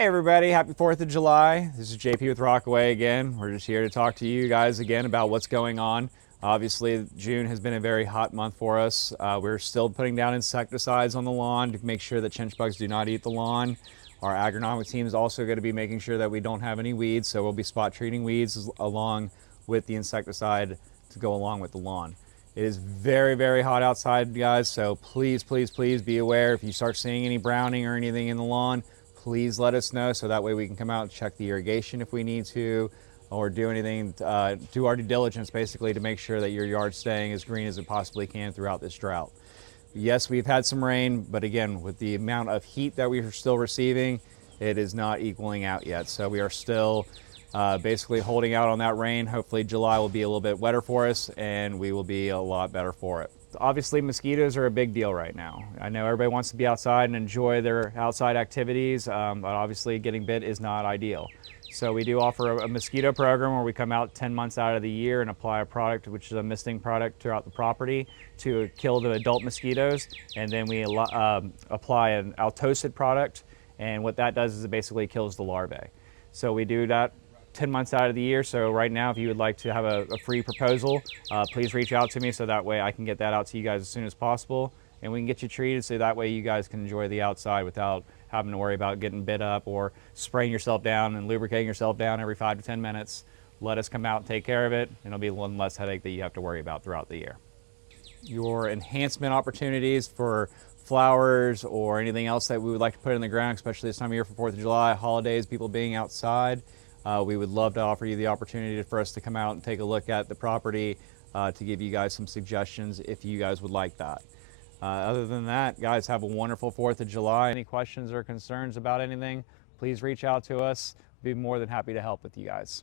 Hey everybody, happy 4th of July. This is JP with Rockaway again. We're just here to talk to you guys again about what's going on. Obviously, June has been a very hot month for us. We're still putting down insecticides on the lawn to make sure that chinch bugs do not eat the lawn. Our agronomic team is also going to be making sure that we don't have any weeds, so we'll be spot treating weeds along with the insecticide to go along with the lawn. It is very, very hot outside, guys, so please, please, please be aware. If you start seeing any browning or anything in the lawn, please let us know so that way we can come out and check the irrigation if we need to, or do anything, do our due diligence basically to make sure that your yard's staying as green as it possibly can throughout this drought. Yes, we've had some rain, but again, with the amount of heat that we are still receiving, it is not equaling out yet. So we are still basically holding out on that rain. Hopefully July will be a little bit wetter for us and we will be a lot better for it. Obviously, mosquitoes are a big deal right now. I know everybody wants to be outside and enjoy their outside activities, but obviously getting bit is not ideal. So we do offer a mosquito program where we come out 10 months out of the year and apply a product, which is a misting product, throughout the property to kill the adult mosquitoes. And then we apply an altosate product, and what that does is it basically kills the larvae. So we do that 10 months out of the year. So right now, if you would like to have a free proposal, please reach out to me so that way I can get that out to you guys as soon as possible, and we can get you treated so that way you guys can enjoy the outside without having to worry about getting bit up or spraying yourself down and lubricating yourself down every 5 to 10 minutes. Let us come out and take care of it, and it'll be one less headache that you have to worry about throughout the year. Your enhancement opportunities for flowers or anything else that we would like to put in the ground, especially this time of year for 4th of July, holidays, people being outside, we would love to offer you the opportunity for us to come out and take a look at the property to give you guys some suggestions if you guys would like that. Other than that, guys, have a wonderful 4th of July. Any questions or concerns about anything, please reach out to us. We'd be more than happy to help with you guys.